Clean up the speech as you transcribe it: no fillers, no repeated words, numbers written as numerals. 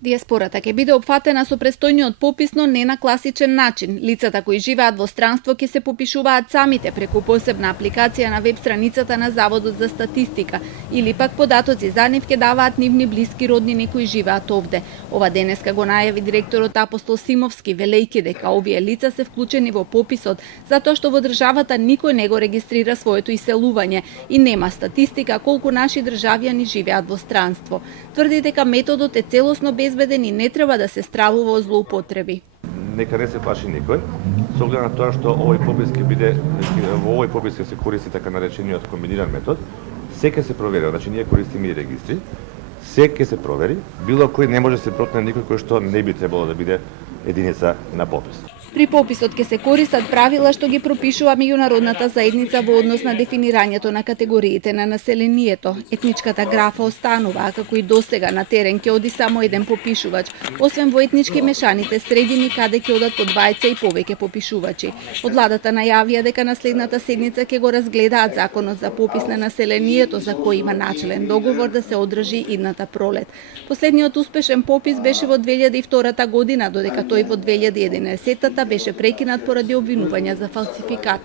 Диаспората ќе биде опфатена со престојниот попис, но не на класичен начин. Лицата кои живеат во странство ќе се попишуваат самите преку посебна апликација на веб страницата на Заводот за статистика или пак податоци за нив ќе даваат нивни блиски роднини кои живеат овде. Ова денеска го најави директорот Апостол Симовски, велејќи дека овие лица се вклучени во пописот затоа што во државата никој не го регистрира своето иселување и нема статистика колку наши државјани живеат во странство. Тврди дека методот е целосно безбеден и не треба да се стравува од злоупотреби. Нека не се плаши никој, со оглед на тоа што во овој попис ќе се користи така наречениот комбиниран метод. Се ќе се провери, значи ние користиме и регистри, се ќе се провери, било кој не може да се протне никој кој што не би требало да биде единица на попис. При пописот ќе се користат правила што ги пропишува меѓународната заедница во однос на дефинирањето на категориите на населението. Етничката графа останува, а како и досега на терен ќе оди само еден попишувач, освен во етнички мешаните средини каде ќе одат по двајца и повеќе попишувачи. Од владата најавија дека на следната седница ќе го разгледаат законот за попис на населението, за кој има начелен договор да се одржи идната пролет. Последниот успешен попис беше во 2002 година, додека тој во 2011 беше прекинат поради обвинувања за фалсификат.